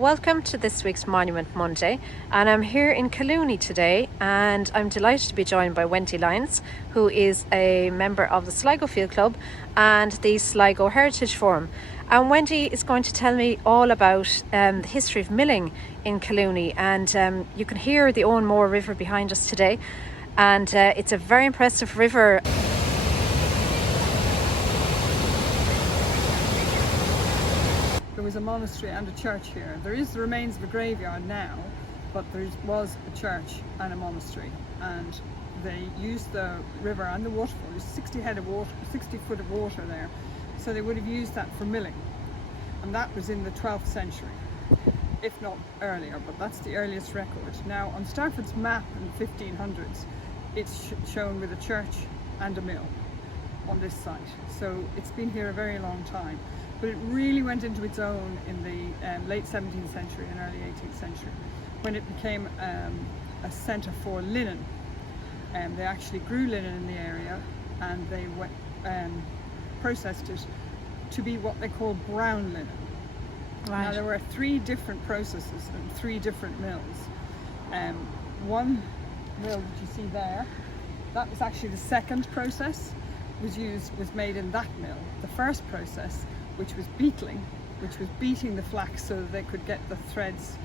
Welcome to this week's Monument Monday, and I'm here in Collooney today, and I'm delighted to be joined by Wendy Lyons, who is a member of the Sligo Field Club and the Sligo Heritage Forum. And Wendy is going to tell me all about the history of milling in Collooney, and you can hear the Owen Moore River behind us today, and it's a very impressive river. There was a monastery and a church here. There is the remains of a graveyard now, but there was a church and a monastery, and they used the river and the waterfall. There's 60 foot of water there, so they would have used that for milling, and that was in the 12th century, if not earlier, but that's the earliest record. Now on Stafford's map in the 1500s, it's shown with a church and a mill on this site, so it's been here a very long time. But it really went into its own in the late 17th century and early 18th century, when it became a centre for linen. They actually grew linen in the area, and they processed it to be what they call brown linen. Right. Now there were 3 different processes and 3 different mills. One mill that you see there, that was actually the second process was made in that mill. The first process, which was beetling, which was beating the flax so that they could get the threads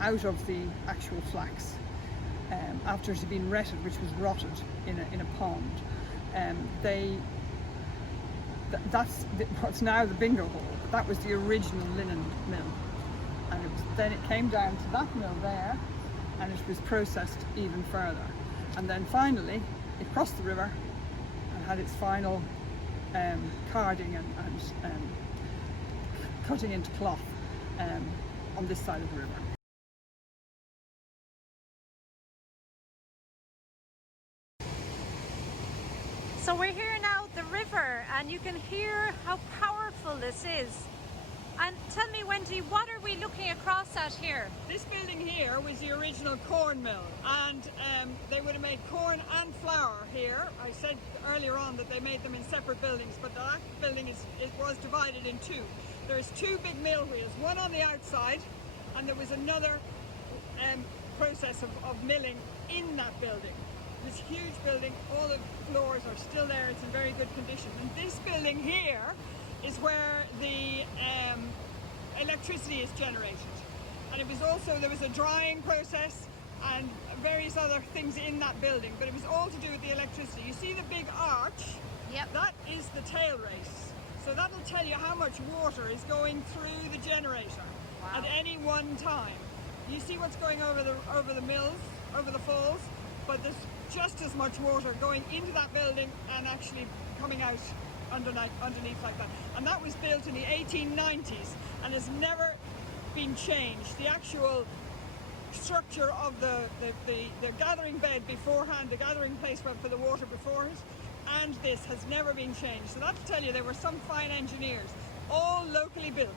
out of the actual flax after it had been retted, which was rotted in a pond. That's what's now the bingo hall. That was the original linen mill, and then it came down to that mill there, and it was processed even further, and then finally it crossed the river and had its final carding and cutting into cloth on this side of the river. So we're here now at the river, and you can hear how powerful this is. And tell me, Wendy, what are we looking across at here? This building here was the original corn mill, and they would have made corn and flour here. I said earlier on that they made them in separate buildings, but that building was divided in 2. There's 2 big mill wheels, one on the outside, and there was another process of milling in that building. This huge building, all the floors are still there, it's in very good condition. And this building here is where the electricity is generated. And it was also, there was a drying process and various other things in that building, but it was all to do with the electricity. You see the big arch? Yep. That is the tail race. So that'll tell you how much water is going through the generator at any one time. You see what's going over the mills, over the falls, but there's just as much water going into that building and actually coming out underneath like that. And that was built in the 1890s and has never been changed. The actual structure of the gathering bed beforehand, the gathering place for the water before it, and this has never been changed. So that'll tell you there were some fine engineers, all locally built.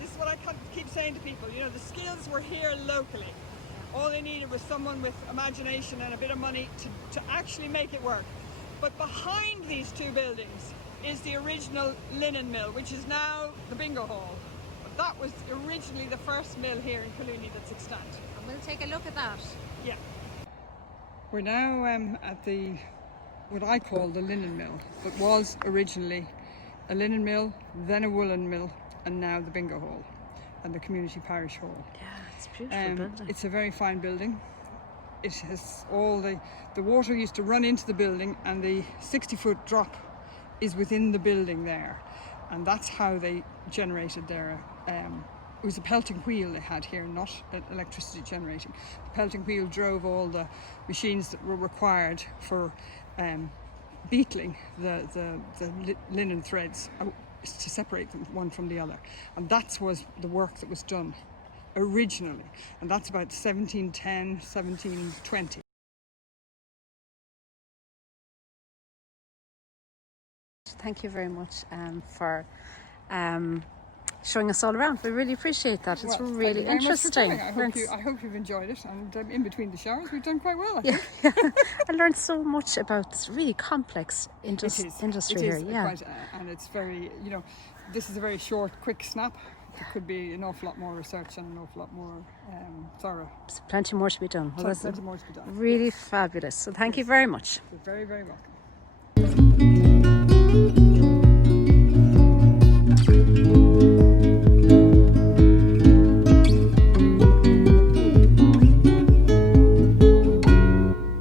This is what I keep saying to people, you know, the skills were here locally. All they needed was someone with imagination and a bit of money to actually make it work. But behind these 2 buildings is the original linen mill, which is now the bingo hall. But that was originally the first mill here in Collooney that's extant. And we'll take a look at that. Yeah. We're now at what I call the linen mill, but was originally a linen mill, then a woolen mill, and now the bingo hall and the community parish hall. Yeah, it's a beautiful building. It's a very fine building. It has all the water used to run into the building, and the 60-foot drop is within the building there, and that's how they generated their it was a pelting wheel they had here, not electricity generating. The pelting wheel drove all the machines that were required for beetling the linen threads to separate them one from the other, and that was the work that was done originally, and that's about 1710, 1720. Thank you very much for showing us all around. We really appreciate that. It's really interesting. I hope you've enjoyed it, and in between the showers we've done quite well, I think. Yeah. I learned so much about this really complex industry here. Yeah. And it's very, you know, this is a very short, quick snap there could be an awful lot more research and an awful lot more thorough. There's plenty more to be done. Plenty more to be done. Really fabulous. So thank you very much. You're very, very welcome.